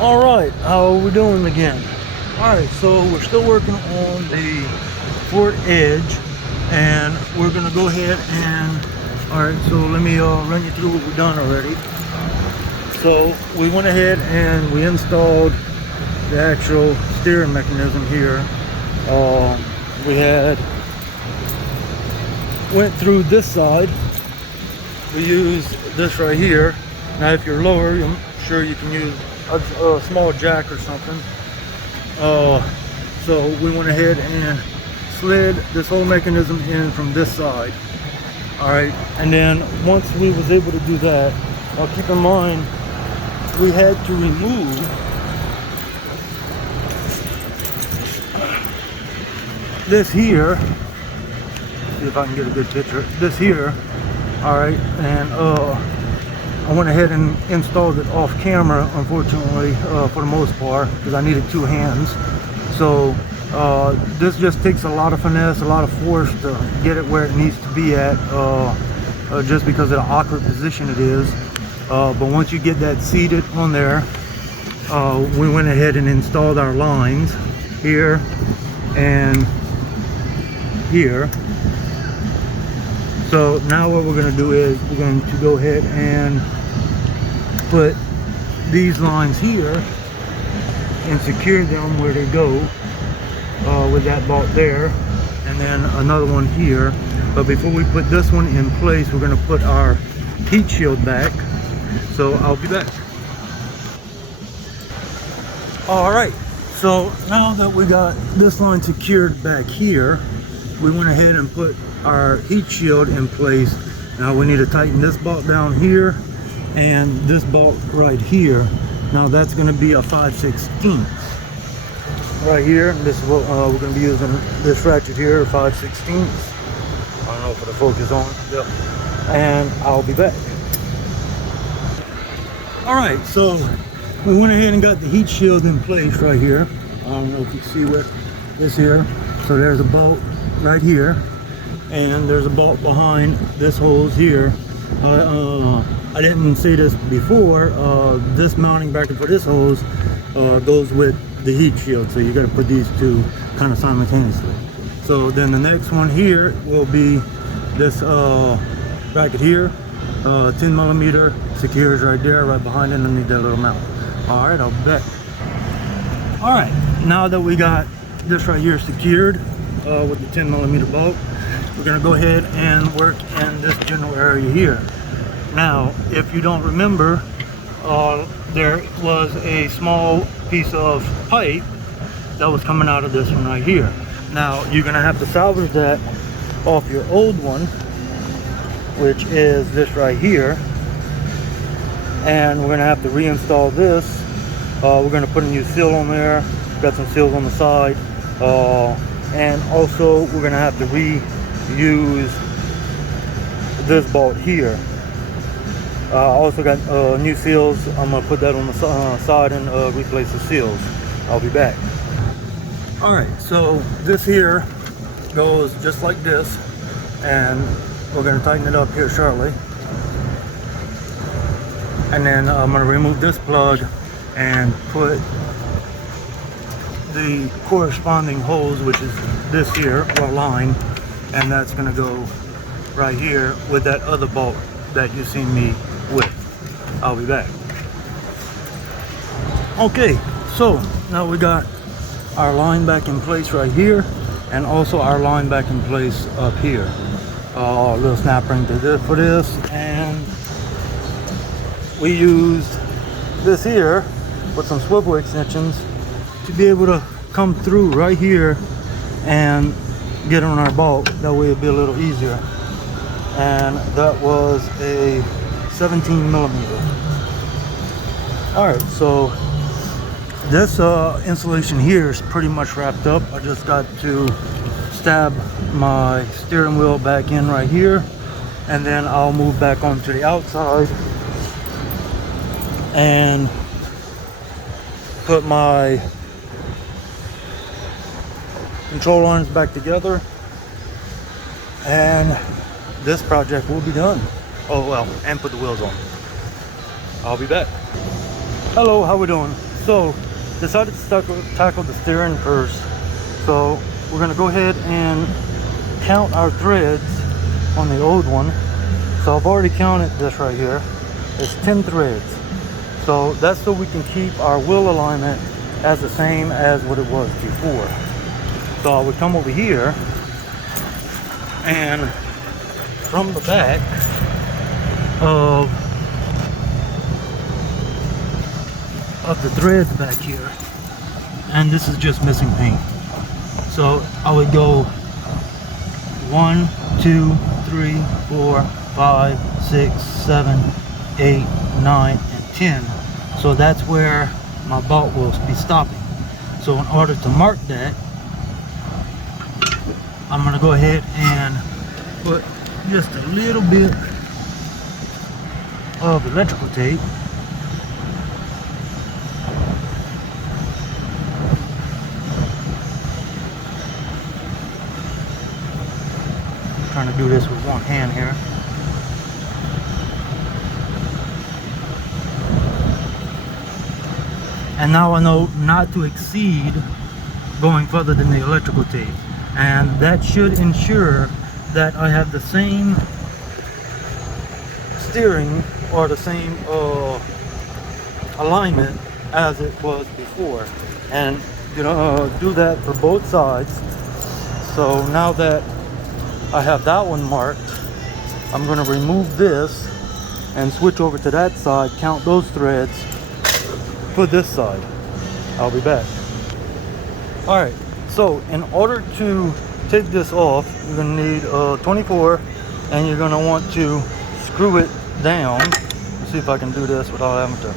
All right, how are we doing again? All right, so we're still working on the Ford Edge, and we're gonna go ahead and, all right, so let me run you through what we've done already. So we went ahead and we installed the actual steering mechanism here. Went through this side. We used this right here. Now if you're lower, I'm sure you can use a small jack or something. So we went ahead and slid this whole mechanism in from this side. All right, and then once we was able to do that, keep in mind we had to remove this here. See if I can get a good picture. This here. All right, and I went ahead and installed it off camera, unfortunately, for the most part, because I needed two hands. So this just takes a lot of finesse, a lot of force to get it where it needs to be at, just because of the awkward position it is. But once you get that seated on there, we went ahead and installed our lines here and here. So now what we're going to do is we're going to go ahead and put these lines here and secure them where they go, with that bolt there, and then another one here. But before we put this one in place, we're going to put our heat shield back. So I'll be back. All right, so now that we got this line secured back here, we went ahead and put our heat shield in place. Now we need to tighten this bolt down here and this bolt right here. Now that's going to be a 5/16 right here. This is what we're going to be using, this ratchet here, 5/16. I don't know if it'll focus on. Yep. And I'll be back. All right, so we went ahead and got the heat shield in place right here. I don't know if you can see what this here. So there's a bolt right here, and there's a bolt behind this hose here. I didn't say this before, this mounting bracket for this hose goes with the heat shield, so you got to put these two kind of simultaneously. So then the next one here will be this bracket here, 10 millimeter, secures right there, right behind it, underneath that little mount. All right, I'll be back. All right, now that we got this right here secured with the 10 millimeter bolt, we're going to go ahead and work in this general area here. Now, if you don't remember, there was a small piece of pipe that was coming out of this one right here. Now, you're going to have to salvage that off your old one, which is this right here. And we're going to have to reinstall this. We're going to put a new seal on there. Got some seals on the side. And also, we're going to have to reuse this bolt here. I also got new seals. I'm going to put that on the side and replace the seals. I'll be back. Alright, so this here goes just like this, and we're going to tighten it up here shortly. And then I'm going to remove this plug and put the corresponding hose, which is this here, or line, and that's going to go right here with that other bolt that you've seen me with. I'll be back. Okay, so now we got our line back in place right here, and also our line back in place up here. A little snap ring to this for this, and we used this here with some swivel extensions to be able to come through right here and get on our bolt. That way it'll be a little easier. And that was a 17 millimeter. All right, so this installation here is pretty much wrapped up. I just got to stab my steering wheel back in right here, and then I'll move back onto the outside and put my control lines back together, and this project will be done. Oh well, and put the wheels on. I'll be back. Hello, how we doing? so decided to tackle the steering first. So we're going to go ahead and count our threads on the old one. So I've already counted this right here. It's 10 threads. So that's so we can keep our wheel alignment as the same as what it was before. So I would come over here, and from the back of the threads back here, and this is just missing paint. So I would go 1, 2, 3, 4, 5, 6, 7, 8, 9, and 10. So that's where my bolt will be stopping. So in order to mark that, I'm going to go ahead and put just a little bit of electrical tape trying to do this with one hand here. And now I know not to exceed going further than the electrical tape, and that should ensure that I have the same steering or the same alignment as it was before. And you know, do that for both sides. So now that I have that one marked, I'm going to remove this and switch over to that side, count those threads for this side. I'll be back. Alright, so in order to take this off, you're going to need 24, and you're going to want to screw it down. Let's see if I can do this without having to.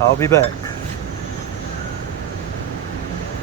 I'll be back.